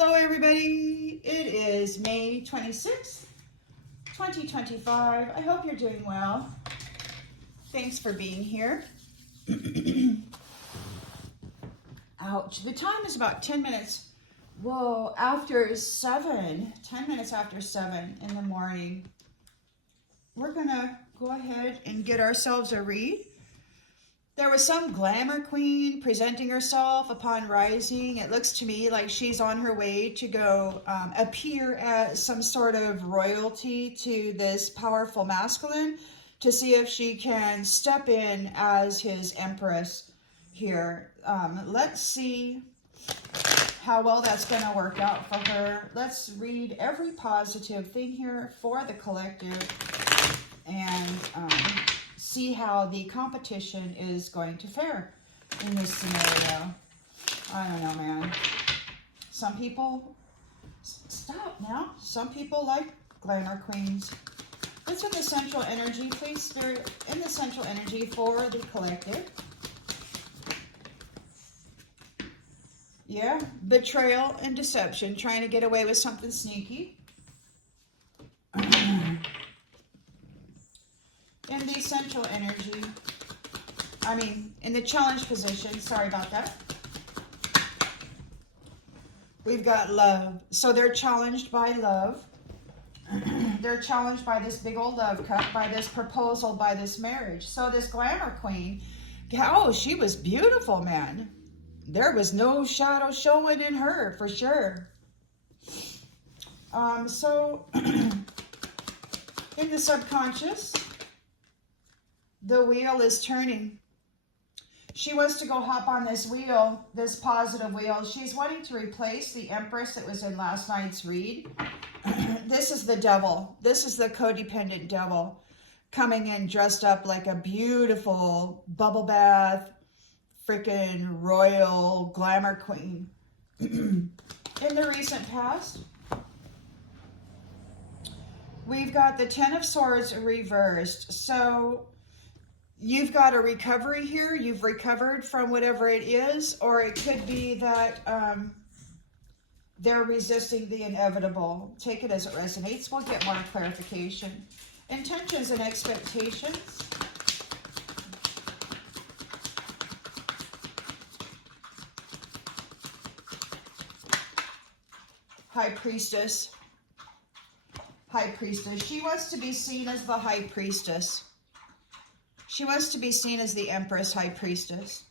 Hello everybody, it is May 26th, 2025. I hope you're doing well. Thanks for being here. Ouch, the time is about 10 minutes, after 7, 10 minutes after 7 in the morning. We're gonna go ahead and get ourselves a read. There was some glamour queen presenting herself upon rising. It looks to me like she's on her way to go appear as some sort of royalty to this powerful masculine to see if she can step in as his empress here. Let's see how well that's going to work out for her. Let's read every positive thing here for the collective and see how the competition is going to fare in this scenario. I don't know, man. Some people, stop now. Some people like glamour queens. What's in the central energy, please, Spirit? In the central energy for the collective. Yeah, betrayal and deception, trying to get away with something sneaky. In the central energy, in the challenge position, sorry about that. We've got love. So they're challenged by love. They're challenged by this big old love cup, by this proposal, by this marriage. So this glamour queen, oh, she was beautiful, man. There was no shadow showing in her, for sure. So in the subconscious, the wheel is turning. She wants to go hop on this wheel, this positive wheel. She's wanting to replace the Empress that was in last night's read. This is the devil. This is the codependent devil coming in dressed up like a beautiful bubble bath, freaking royal glamour queen. In the recent past, we've got the Ten of Swords reversed. So you've got a recovery here. You've recovered from whatever it is, or it could be that they're resisting the inevitable. Take it as it resonates. We'll get more clarification. Intentions and expectations. High Priestess. High Priestess. She wants to be seen as the High Priestess. She wants to be seen as the Empress, High Priestess.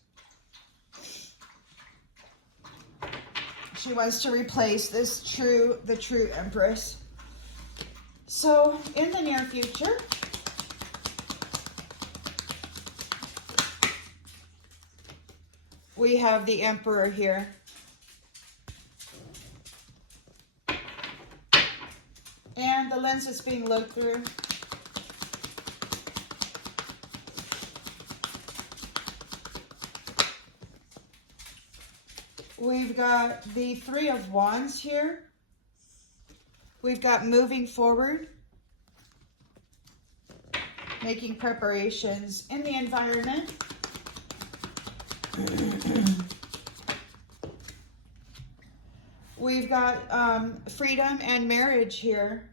She wants to replace the true Empress. So, in the near future, we have the Emperor here. And the lens that's being looked through. We've got the Three of Wands here. We've got moving forward, making preparations in the environment. We've got freedom and marriage here.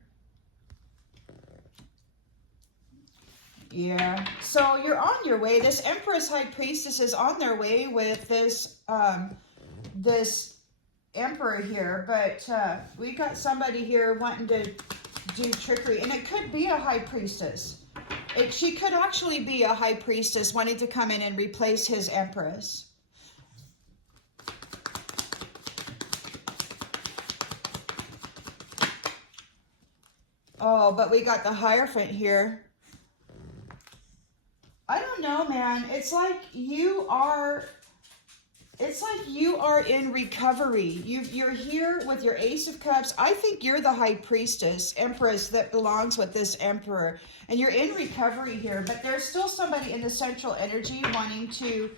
Yeah, so you're on your way. This Empress High Priestess is on their way with this this Emperor here, but we got somebody here wanting to do trickery, and it could be a High Priestess. She could actually be a High Priestess wanting to come in and replace his Empress. Oh, but we got the Hierophant here. I don't know, man. It's like you are in recovery. You're here with your Ace of Cups. I think you're the High Priestess, Empress that belongs with this Emperor. And you're in recovery here, but there's still somebody in the central energy wanting to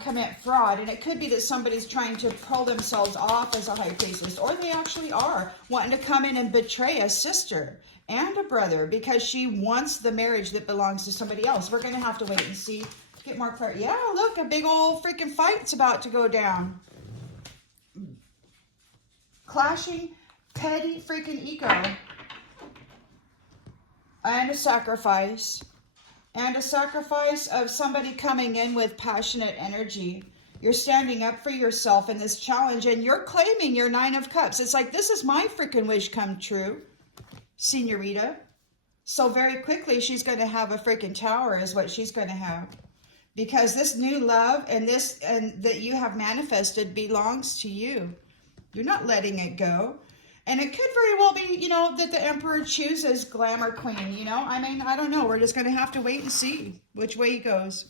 commit fraud. And it could be that somebody's trying to pull themselves off as a High Priestess, or they actually are wanting to come in and betray a sister and a brother because she wants the marriage that belongs to somebody else. We're going to have to wait and see. Get more clarity. Yeah, look, a big old freaking fight's about to go down. clashing, petty freaking ego. And a sacrifice. And a sacrifice of somebody coming in with passionate energy. You're standing up for yourself in this challenge, and you're claiming your 9 of Cups. It's like, this is my freaking wish come true, senorita. So very quickly, she's going to have a freaking tower is what she's going to have. Because this new love and that you have manifested belongs to you. You're not letting it go. And it could very well be, you know, that the Emperor chooses Glamour Queen, you know. I mean, I don't know. We're just going to have to wait and see which way he goes.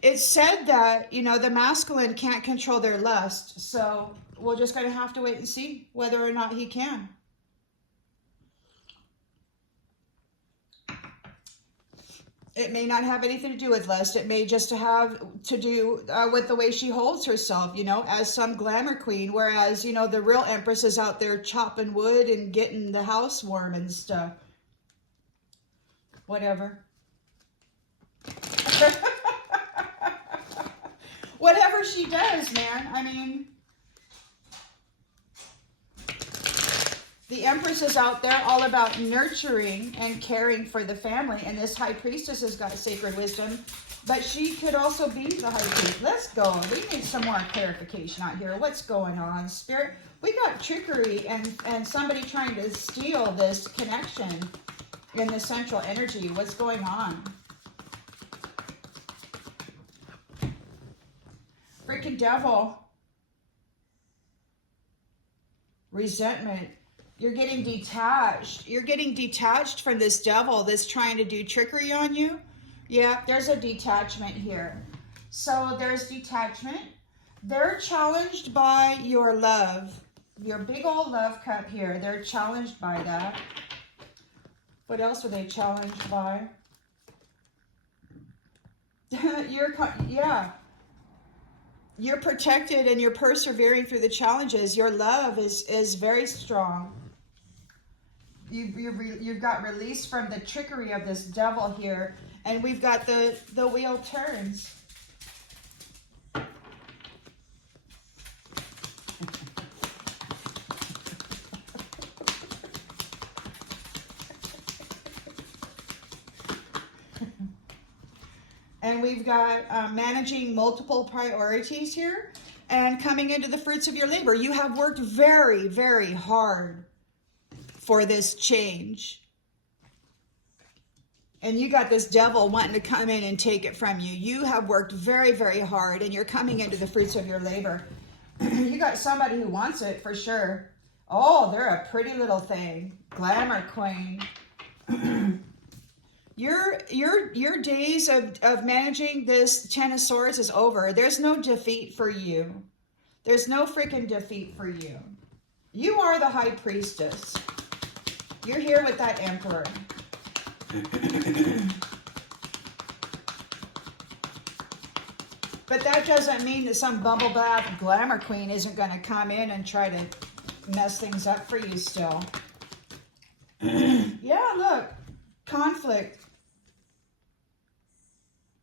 It's said that, you know, the masculine can't control their lust. So we're just going to have to wait and see whether or not he can. It may not have anything to do with lust. It may just have to do with the way she holds herself, you know, as some glamour queen. Whereas, you know, the real Empress is out there chopping wood and getting the house warm and stuff. Whatever. Whatever she does, man. I mean, the Empress is out there all about nurturing and caring for the family. And this High Priestess has got sacred wisdom. But she could also be the High Priest. Let's go. We need some more clarification out here. What's going on, Spirit? We got trickery and somebody trying to steal this connection in the central energy. What's going on? Freaking devil. Resentment. You're getting detached. You're getting detached from this devil that's trying to do trickery on you. Yeah, there's a detachment here. So there's detachment. They're challenged by your love. Your big old love cup here. They're challenged by that. What else are they challenged by? Yeah. You're protected and you're persevering through the challenges. Your love is very strong. You've got release from the trickery of this devil here. And we've got the wheel turns. And we've got managing multiple priorities here and coming into the fruits of your labor. You have worked very, very hard for this change. And you got this devil wanting to come in and take it from you. You have worked very, very hard and you're coming into the fruits of your labor. You got somebody who wants it for sure. Oh, they're a pretty little thing. Glamour Queen. Your days of managing this 10 of Swords is over. There's no defeat for you. There's no freaking defeat for you. You are the High Priestess. You're here with that Emperor. But that doesn't mean that some bumblebath glamour queen isn't going to come in and try to mess things up for you still. Yeah, look. Conflict.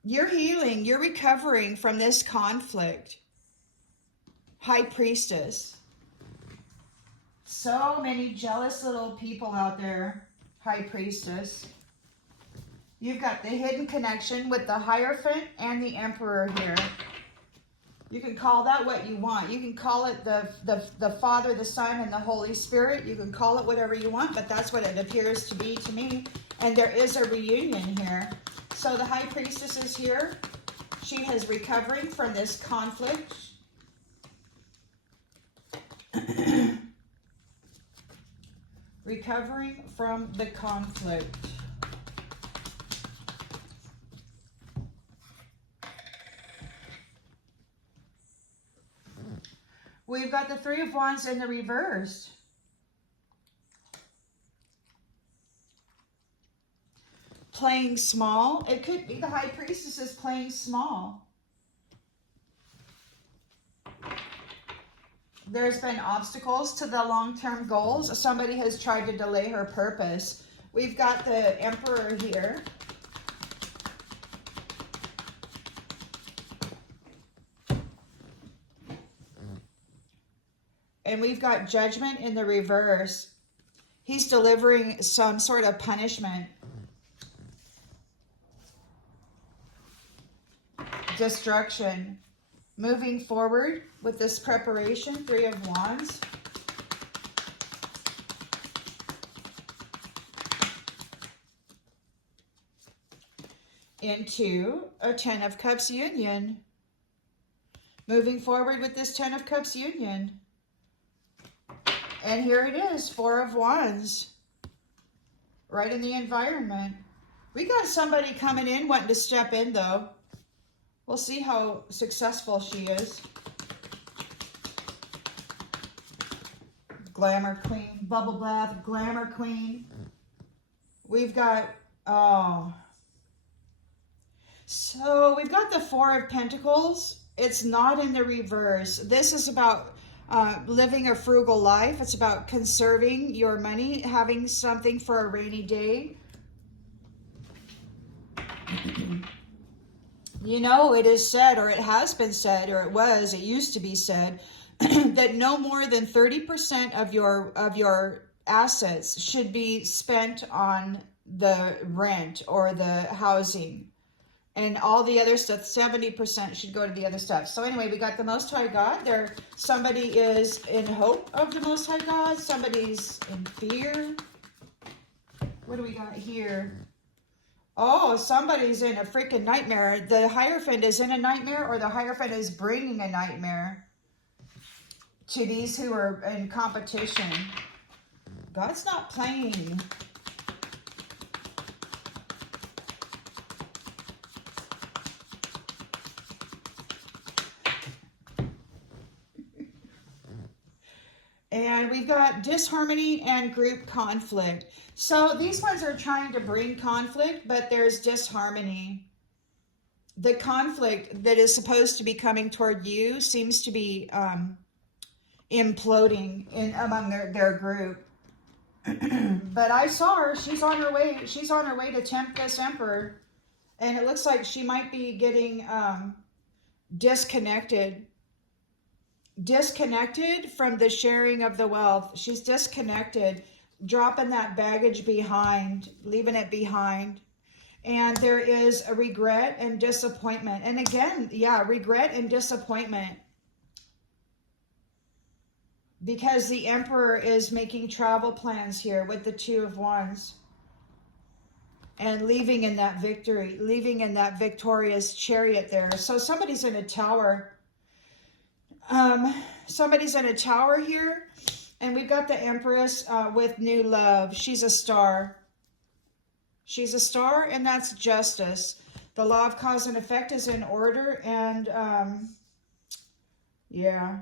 You're healing. You're recovering from this conflict. High Priestess. So many jealous little people out there. High Priestess. You've got the hidden connection with the Hierophant and the Emperor here. You can call that what you want. You can call it the Father, the Son, and the Holy Spirit. You can call it whatever you want, but that's what it appears to be to me. And there is a reunion here. So the High Priestess is here. She is recovering from this conflict. Recovering from the conflict. We've got the Three of Wands in the reverse. Playing small. It could be the High Priestess is playing small. There's been obstacles to the long-term goals. Somebody has tried to delay her purpose. We've got the Emperor here. And we've got Judgment in the reverse. He's delivering some sort of punishment. Destruction. Moving forward with this preparation, Three of Wands. Into a Ten of Cups union. Moving forward with this Ten of Cups union. And here it is, Four of Wands. Right in the environment. We got somebody coming in wanting to step in though. We'll see how successful she is. Glamour Queen, Bubble Bath, Glamour Queen. We've got, oh. So we've got the Four of Pentacles. It's not in the reverse. This is about living a frugal life. It's about conserving your money, having something for a rainy day. You know, it is said, or it has been said, or it used to be said, that no more than 30% of your assets should be spent on the rent or the housing. And all the other stuff, 70% should go to the other stuff. So anyway, we got the Most High God. There, somebody is in hope of the Most High God. Somebody's in fear. What do we got here? Oh, somebody's in a freaking nightmare. The Hierophant is in a nightmare, or the Hierophant is bringing a nightmare to these who are in competition. God's not playing. And we've got disharmony and group conflict. So these ones are trying to bring conflict, but there's disharmony. The conflict that is supposed to be coming toward you seems to be imploding among their group. But I saw her. She's on her way. She's on her way to tempt this Emperor. And it looks like she might be getting disconnected from the sharing of the wealth. She's disconnected, dropping that baggage behind, leaving it behind. And there is a regret and disappointment. And again, yeah, regret and disappointment. Because the Emperor is making travel plans here with the Two of Wands. And leaving in that victory, leaving in that victorious chariot there. So somebody's in a tower. Somebody's in a tower here, and we've got the Empress with new love. She's a star. She's a star, and that's justice. The law of cause and effect is in order, and yeah.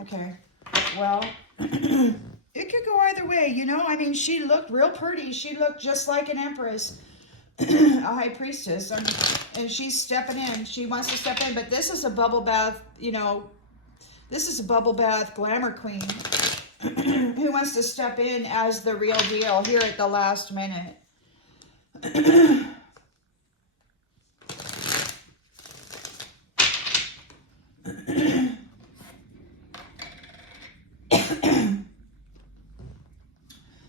Okay, well, it could go either way, you know. I mean, she looked real pretty. She looked just like an Empress. A high priestess, and she's stepping in. She wants to step in, but this is a bubble bath, you know, this is a bubble bath glamour queen who wants to step in as the real deal here at the last minute.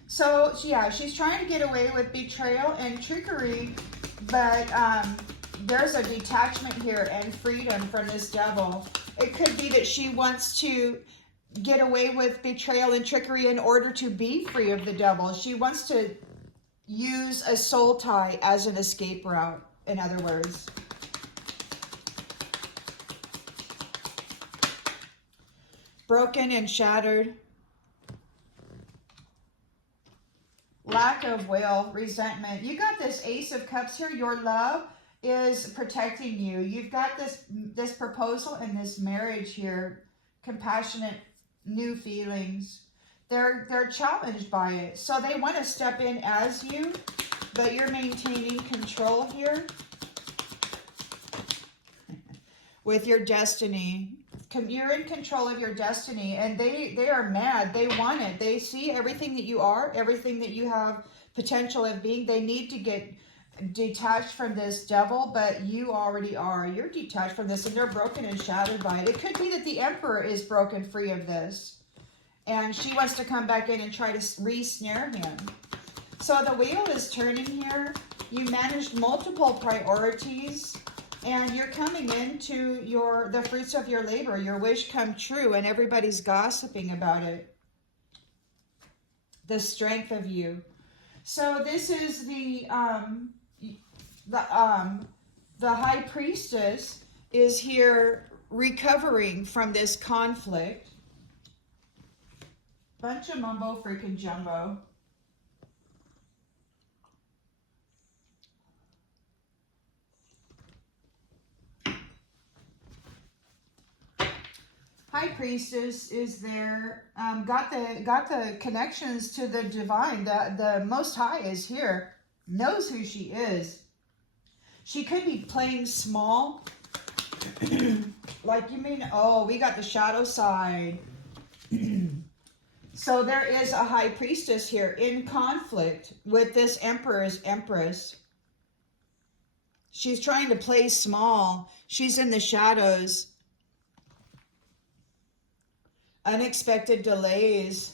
So, yeah, she's trying to get away with betrayal and trickery, but there's a detachment here and freedom from this devil. It could be that she wants to get away with betrayal and trickery in order to be free of the devil. She wants to use a soul tie as an escape route, in other words. Broken and shattered. Lack of will, resentment. You got this Ace of Cups here. Your love is protecting you. You've got this proposal and this marriage here. Compassionate, new feelings. They're challenged by it. So they want to step in as you, but you're maintaining control here with your destiny. You're in control of your destiny, and they are mad. They want it. They see everything that you are, everything that you have potential of being. They need to get detached from this devil, but you already are. You're detached from this, and they're broken and shattered by it. It could be that the Emperor is broken free of this, and she wants to come back in and try to re-snare him. So the wheel is turning here. You managed multiple priorities, and you're coming into the fruits of your labor. Your wish come true, and everybody's gossiping about it. The strength of you. So this is the High Priestess is here recovering from this conflict. Bunch of mumbo freaking jumbo. High Priestess is there. Got the connections to the divine. The Most High is here. Knows who she is. She could be playing small. Like, you mean, oh, we got the shadow side. So there is a High Priestess here in conflict with this Emperor's Empress. She's trying to play small. She's in the shadows. Unexpected delays.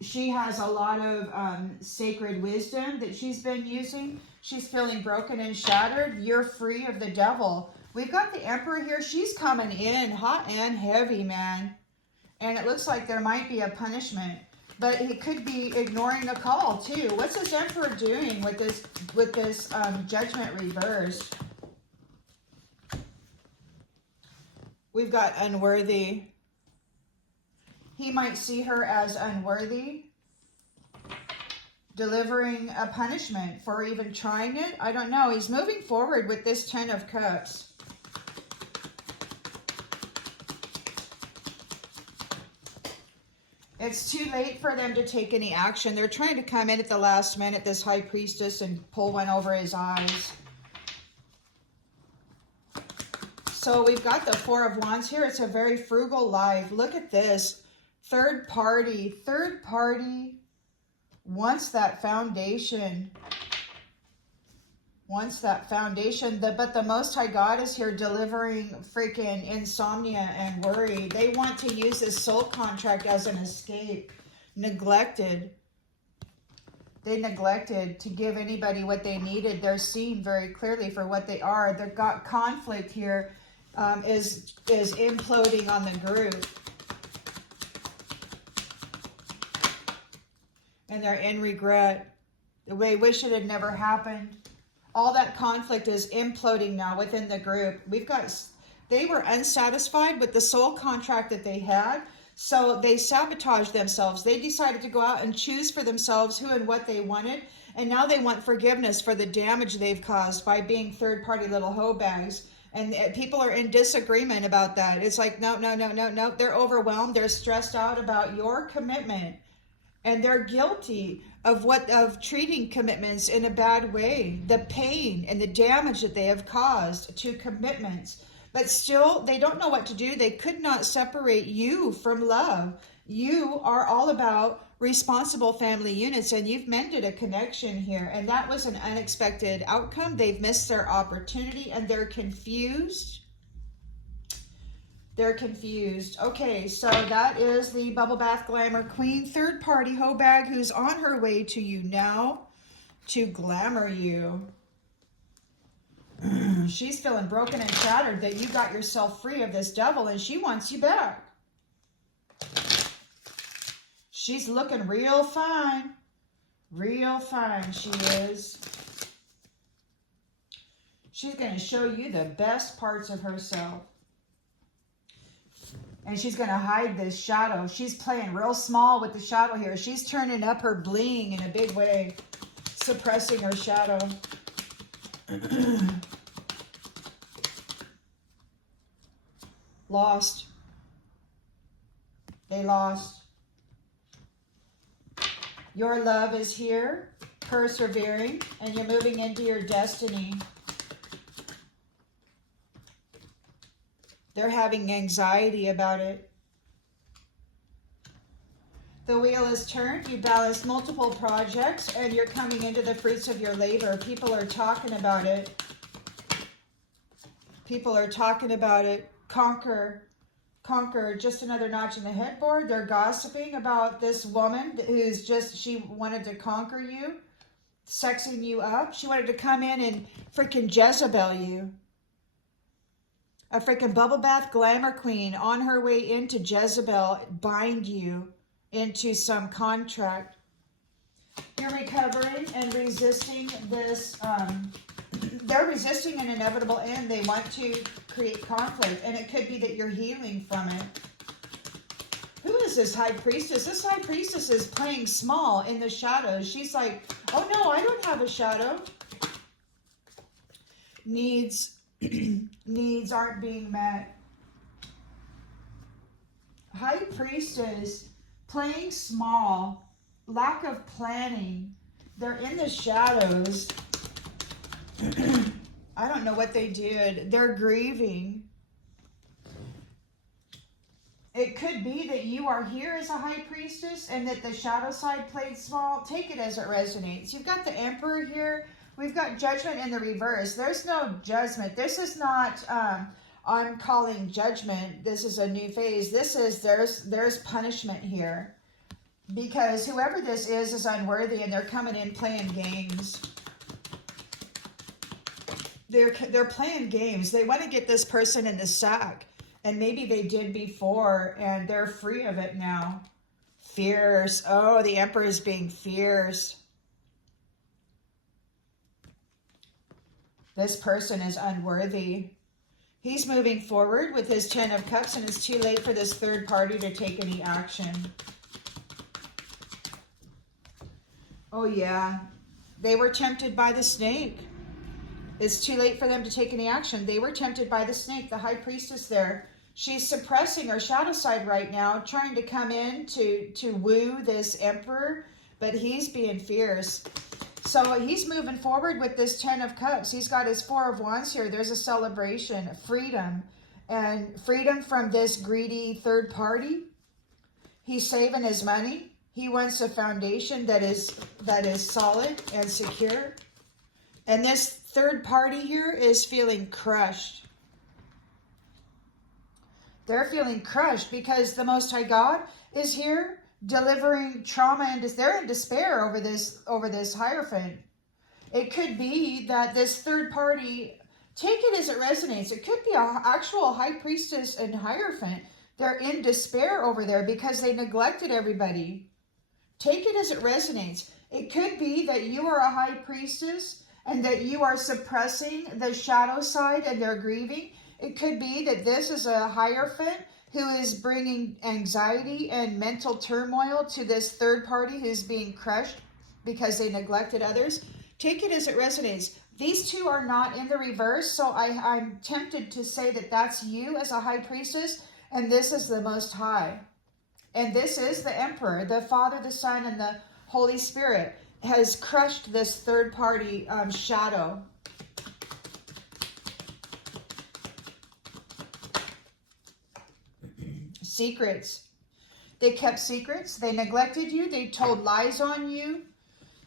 She has a lot of sacred wisdom that she's been using. She's feeling broken and shattered. You're free of the devil. We've got the Emperor here. She's coming in hot and heavy, man. And it looks like there might be a punishment. But it could be ignoring a call, too. What's this Emperor doing with this judgment reversed? We've got unworthy. He might see her as unworthy, delivering a punishment for even trying it. I don't know. He's moving forward with this 10 of Cups. It's too late for them to take any action. They're trying to come in at the last minute, this High Priestess, and pull one over his eyes. So we've got the Four of Wands here. It's a very frugal life. Look at this. Third party wants that foundation. But the Most High God is here delivering freaking insomnia and worry. They want to use this soul contract as an escape. Neglected. They neglected to give anybody what they needed. They're seen very clearly for what they are. They've got conflict here is imploding on the group. And they're in regret. They wish it had never happened. All that conflict is imploding now within the group. They were unsatisfied with the soul contract that they had, so they sabotaged themselves. They decided to go out and choose for themselves who and what they wanted, and now they want forgiveness for the damage they've caused by being third-party little hoe bags. And people are in disagreement about that. It's like, no. They're overwhelmed. They're stressed out about your commitment. And they're guilty of treating commitments in a bad way. The pain and the damage that they have caused to commitments. But still, they don't know what to do. They could not separate you from love. You are all about responsible family units, and you've mended a connection here. And that was an unexpected outcome. They've missed their opportunity, and they're confused. They're confused. Okay, so that is the Bubble Bath Glamour Queen, third party hoe bag, who's on her way to you now to glamour you. She's feeling broken and shattered that you got yourself free of this devil, and she wants you back. She's looking real fine. Real fine, she is. She's going to show you the best parts of herself. And she's going to hide this shadow. She's playing real small with the shadow here. She's turning up her bling in a big way, suppressing her shadow. Lost. They lost. Your love is here, persevering, and you're moving into your destiny. They're having anxiety about it. The wheel is turned. You balance multiple projects and you're coming into the fruits of your labor. People are talking about it. People are talking about it. Conquer, just another notch in the headboard. They're gossiping about this woman who's just, she wanted to conquer you, sexing you up. She wanted to come in and freaking Jezebel you. A freaking bubble bath glamour queen on her way into Jezebel, bind you into some contract. You're recovering and resisting this, they're resisting an inevitable end. They want to create conflict, and it could be that you're healing from it. Who is this high priestess? This high priestess is playing small in the shadows. She's like, oh no, I don't have a shadow. Needs aren't being met. High priestess playing small, lack of planning. They're in the shadows. I don't know what they did. They're grieving. It could be that you are here as a high priestess and that the shadow side played small. Take it as it resonates. You've got the emperor here. We've got judgment in the reverse. There's no judgment. This is not, I'm calling judgment. This is a new phase. This is, there's punishment here. Because whoever this is unworthy and they're coming in playing games. They're playing games. They want to get this person in the sack. And maybe they did before and they're free of it now. Fierce. Oh, the emperor is being fierce. This person is unworthy. He's moving forward with his 10 of Cups, and it's too late for this third party to take any action. Oh yeah, they were tempted by the snake. It's too late for them to take any action. They were tempted by the snake. The high priestess there, she's suppressing her shadow side right now, trying to come in to woo this emperor, but he's being fierce. So he's moving forward with this 10 of Cups. He's got his 4 of Wands here. There's a celebration, freedom, and freedom from this greedy third party. He's saving his money. He wants a foundation that is solid and secure. And this third party here is feeling crushed. They're feeling crushed because the Most High God is here delivering trauma, and they're in despair over this Hierophant. It could be that this third party, take it as it resonates. It could be an actual high priestess and Hierophant. They're in despair over there because they neglected everybody. Take it as it resonates. It could be that you are a high priestess and that you are suppressing the shadow side and they're grieving. It could be that this is a Hierophant who is bringing anxiety and mental turmoil to this third party who's being crushed because they neglected others. Take it as it resonates. These two are not in the reverse, so I'm tempted to say that that's you as a high priestess, and this is the Most High. And this is the Emperor, the Father, the Son, and the Holy Spirit has crushed this third party shadow. Secrets. They kept secrets. They neglected you. They told lies on you.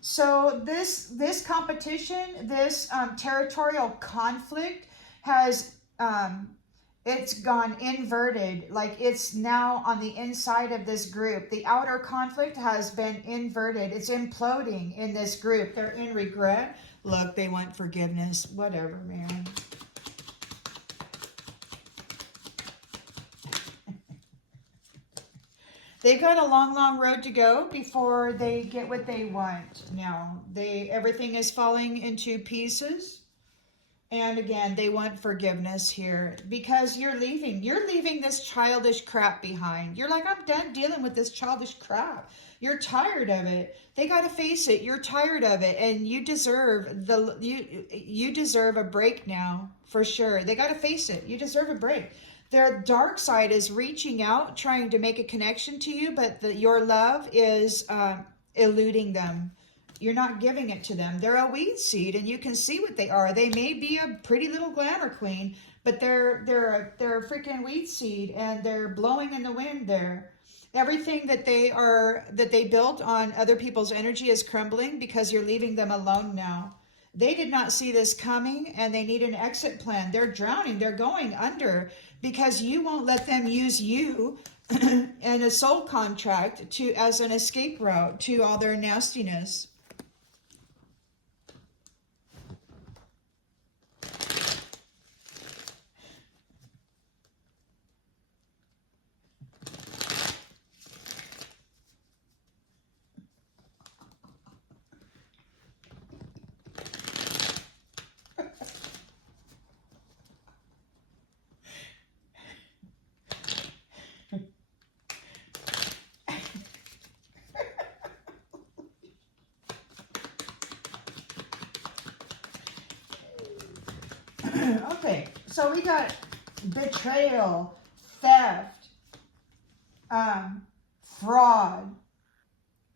So this competition, this territorial conflict has, it's gone inverted. Like it's now on the inside of this group. The outer conflict has been inverted. It's imploding in this group. They're in regret. Look, they want forgiveness. Whatever, man. They've got a long, long road to go before they get what they want. Now, everything is falling into pieces. And again, they want forgiveness here because you're leaving. You're leaving this childish crap behind. You're like, I'm done dealing with this childish crap. You're tired of it. They got to face it. You're tired of it, and you deserve you deserve a break now for sure. They got to face it. You deserve a break. Their dark side is reaching out, trying to make a connection to you, but your love is eluding them. You're not giving it to them. They're a weed seed, and you can see what they are. They may be a pretty little glamour queen, but they're a freaking weed seed, and they're blowing in the wind there. Everything that they built on other people's energy is crumbling because you're leaving them alone now. They did not see this coming, and they need an exit plan. They're drowning. They're going under because you won't let them use you and a soul contract as an escape route to all their nastiness. Okay, so we got betrayal, theft, fraud,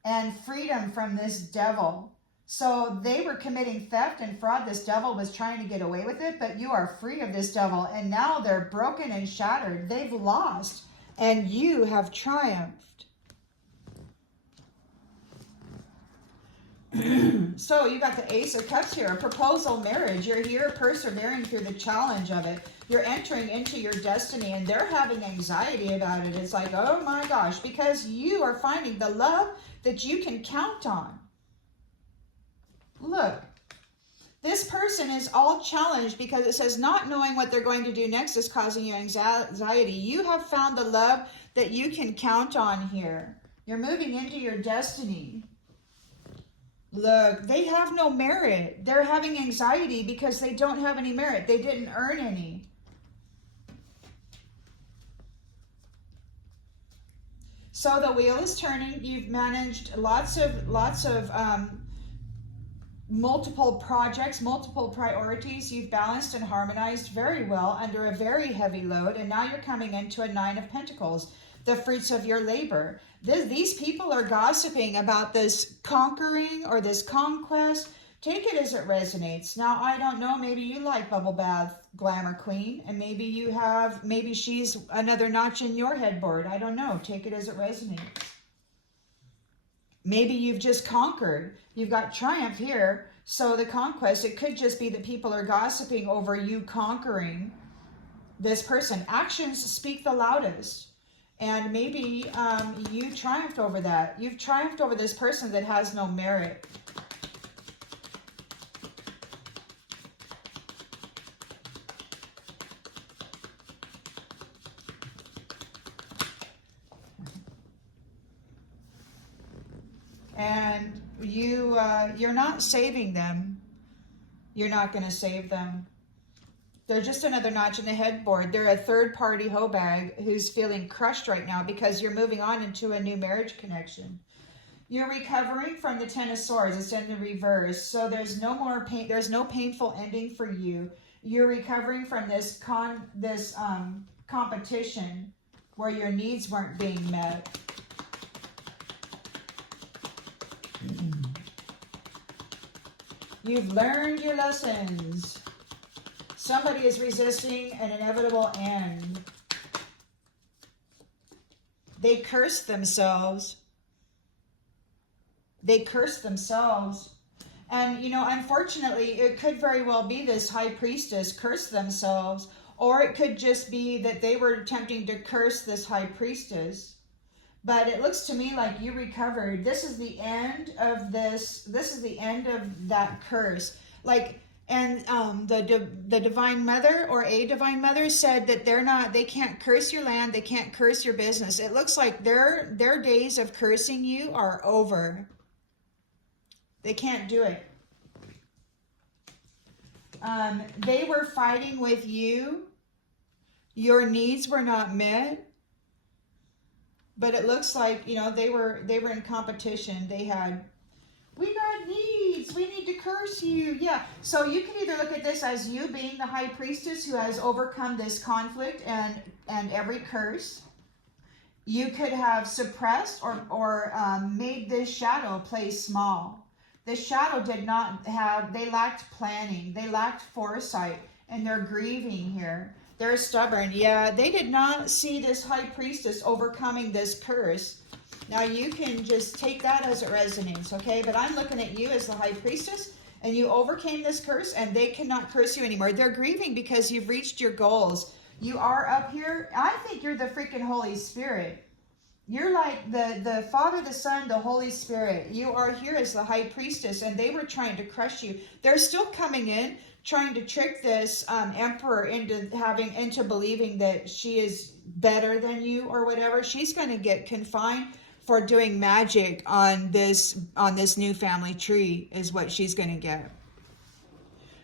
and freedom from this devil. So they were committing theft and fraud. This devil was trying to get away with it, but you are free of this devil. And now they're broken and shattered. They've lost, and you have triumphed. So you got the Ace of Cups here, a proposal, marriage. You're here persevering through the challenge of it. You're entering into your destiny, and they're having anxiety about it. It's like, oh my gosh, because you are finding the love that you can count on. Look, this person is all challenged because it says not knowing what they're going to do next is causing you anxiety. You have found the love that you can count on here. You're moving into your destiny. Look, they have no merit. They're having anxiety because they don't have any merit. They didn't earn any. So the wheel is turning. You've managed lots of multiple projects, multiple priorities. You've balanced and harmonized very well under a very heavy load. And now you're coming into a 9 of Pentacles, the fruits of your labor. These people are gossiping about this conquering or this conquest. Take it as it resonates. Now, I don't know, maybe you like bubble bath glamour queen, and maybe she's another notch in your headboard. I don't know. Take it as it resonates. Maybe you've just conquered. You've got triumph here. So the conquest, it could just be that people are gossiping over you conquering this person. Actions speak the loudest. And maybe you triumphed over that. You've triumphed over this person that has no merit. And you're not saving them. You're not going to save them. They're just another notch in the headboard. They're a third-party hoe bag who's feeling crushed right now because you're moving on into a new marriage connection. You're recovering from the 10 of Swords. It's in the reverse. So there's no more pain. There's no painful ending for you. You're recovering from this competition where your needs weren't being met. You've learned your lessons. Somebody is resisting an inevitable end. They curse themselves. They curse themselves. And, you know, unfortunately, it could very well be this high priestess cursed themselves, or it could just be that they were attempting to curse this high priestess. But it looks to me like you recovered. This is the end of this. This is the end of that curse. Like, and the Divine Mother or a Divine Mother said that they can't curse your land, they can't curse your business. It looks like their days of cursing you are over. They can't do it. They were fighting with you. Your needs were not met. But it looks like, you know, they were in competition. They had, we got needs. We need to curse you. Yeah. So you can either look at this as you being the high priestess who has overcome this conflict and every curse. You could have suppressed or made this shadow play small. This shadow did not have, they lacked planning. They lacked foresight, and they're grieving here. They're stubborn. Yeah, they did not see this high priestess overcoming this curse. Now you can just take that as it resonates, okay? But I'm looking at you as the high priestess, and you overcame this curse, and they cannot curse you anymore. They're grieving because you've reached your goals. You are up here. I think you're the freaking Holy Spirit. You're like the Father, the Son, the Holy Spirit. You are here as the high priestess, and they were trying to crush you. They're still coming in, trying to trick this emperor into believing that she is better than you or whatever. She's going to get confined for doing magic on this new family tree is what she's going to get.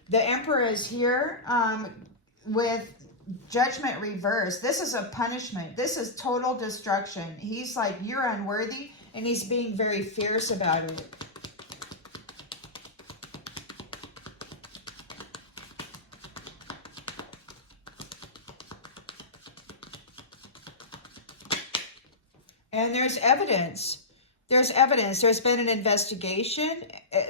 The emperor is here with judgment reversed. This is a punishment. This is total destruction. He's like, you're unworthy, and he's being very fierce about it. And there's evidence. There's evidence. There's been an investigation,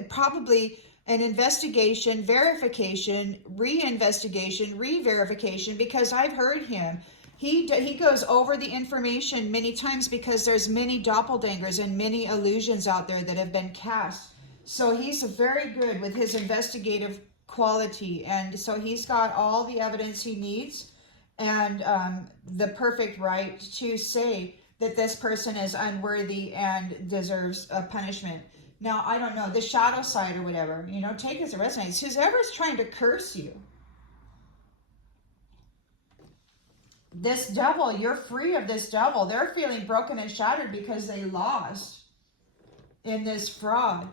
probably an investigation, verification, re-investigation, re-verification, because I've heard him. He goes over the information many times because there's many doppelgangers and many illusions out there that have been cast. So he's very good with his investigative quality. And so he's got all the evidence he needs and the perfect right to say that this person is unworthy and deserves a punishment. Now, I don't know, the shadow side or whatever, you know, take as it resonates. Whoever's trying to curse you, this devil, you're free of this devil. They're feeling broken and shattered because they lost in this fraud.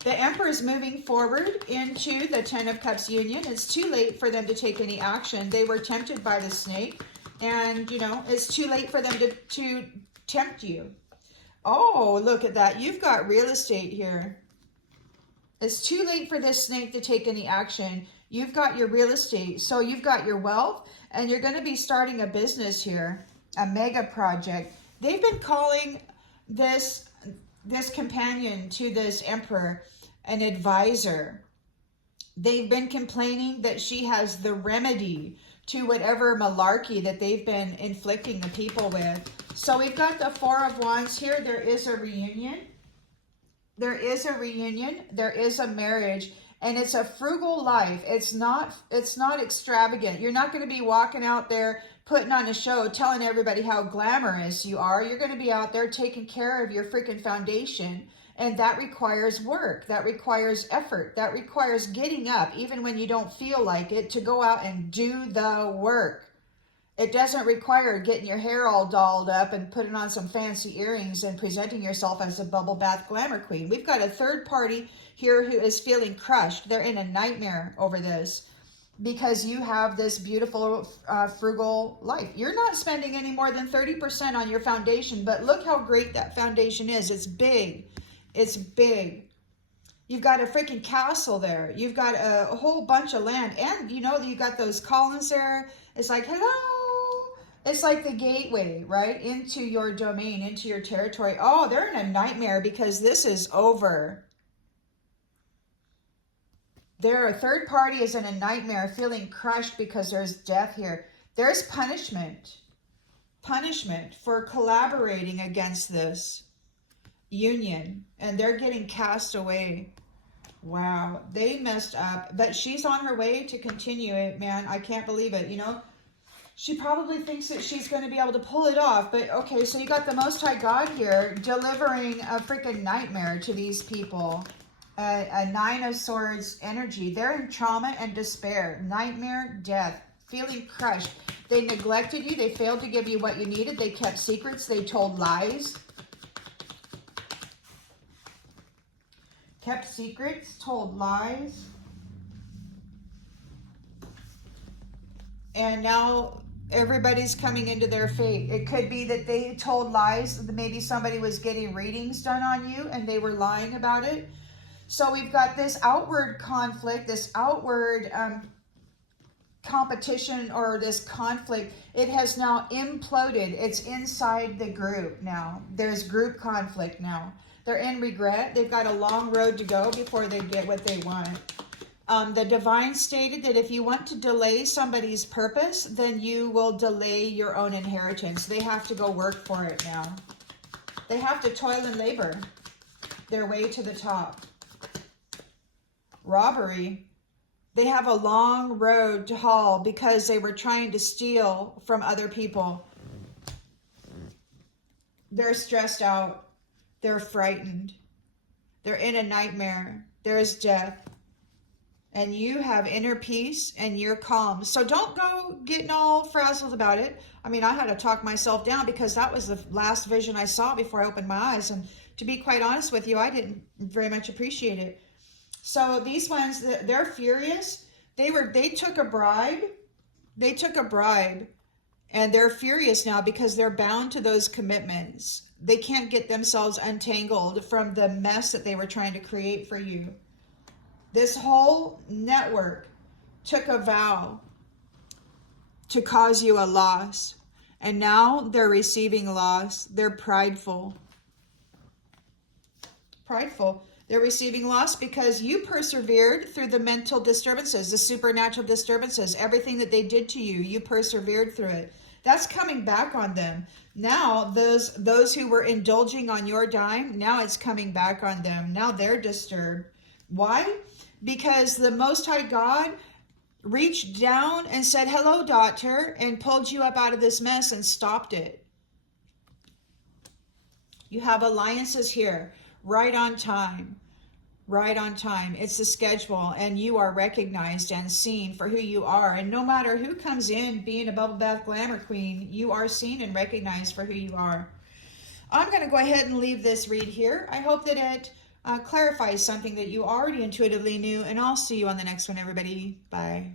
The Emperor is moving forward into the Ten of Cups union. It's too late for them to take any action. They were tempted by the snake, and, you know, it's too late for them to tempt you. Oh, look at that. You've got real estate here. It's too late for this snake to take any action. You've got your real estate. So you've got your wealth, and you're going to be starting a business here, a mega project. They've been calling this companion to this emperor an advisor. They've been complaining that she has the remedy to whatever malarkey that they've been inflicting the people with. So we've got the Four of Wands here. There is a reunion. There is a reunion. There is a marriage. And it's a frugal life. It's not extravagant. You're not going to be walking out there putting on a show, telling everybody how glamorous you are. You're going to be out there taking care of your freaking foundation. And that requires work. That requires effort. That requires getting up, even when you don't feel like it, to go out and do the work. It doesn't require getting your hair all dolled up and putting on some fancy earrings and presenting yourself as a bubble bath glamour queen. We've got a third party here who is feeling crushed. They're in a nightmare over this because you have this beautiful frugal life. You're not spending any more than 30% on your foundation, but look how great that foundation is. It's big. It's big. You've got a freaking castle there. You've got a whole bunch of land. And you know, you got those columns there. It's like, hello. It's like the gateway, right? Into your domain, into your territory. Oh, they're in a nightmare because this is over. Their third party is in a nightmare, feeling crushed because there's death here. There's punishment. Punishment for collaborating against this union, and they're getting cast away. Wow, they messed up, but she's on her way to continue it, man. I can't believe it. You know, she probably thinks that she's going to be able to pull it off, but okay, so you got the Most High God here delivering a freaking nightmare to these people. A Nine of Swords energy. They're in trauma and despair, nightmare, death, feeling crushed. They neglected you. They failed to give you what you needed. They kept secrets. They told lies. Kept secrets, told lies. And now everybody's coming into their fate. It could be that they told lies. Maybe somebody was getting readings done on you and they were lying about it. So we've got this outward conflict, this outward competition or this conflict. It has now imploded. It's inside the group now. There's group conflict now. They're in regret. They've got a long road to go before they get what they want. The divine stated that if you want to delay somebody's purpose, then you will delay your own inheritance. They have to go work for it now. They have to toil and labor their way to the top. Robbery. They have a long road to haul because they were trying to steal from other people. They're stressed out. They're frightened. They're in a nightmare. There's death. And you have inner peace and you're calm. So don't go getting all frazzled about it. I mean, I had to talk myself down because that was the last vision I saw before I opened my eyes. And to be quite honest with you, I didn't very much appreciate it. So these ones, they're furious. They took a bribe. They took a bribe. And they're furious now because they're bound to those commitments. They can't get themselves untangled from the mess that they were trying to create for you. This whole network took a vow to cause you a loss. And now they're receiving loss. They're prideful. Prideful. They're receiving loss because you persevered through the mental disturbances, the supernatural disturbances, everything that they did to you. You persevered through it. That's coming back on them. Now, those who were indulging on your dime, now it's coming back on them. Now they're disturbed. Why? Because the Most High God reached down and said, hello, daughter, and pulled you up out of this mess and stopped it. You have alliances here, right on time. Right on time. It's the schedule, and you are recognized and seen for who you are. And no matter who comes in being a bubble bath glamour queen, you are seen and recognized for who you are. I'm going to go ahead and leave this read here. I hope that it clarifies something that you already intuitively knew, and I'll see you on the next one, everybody. Bye.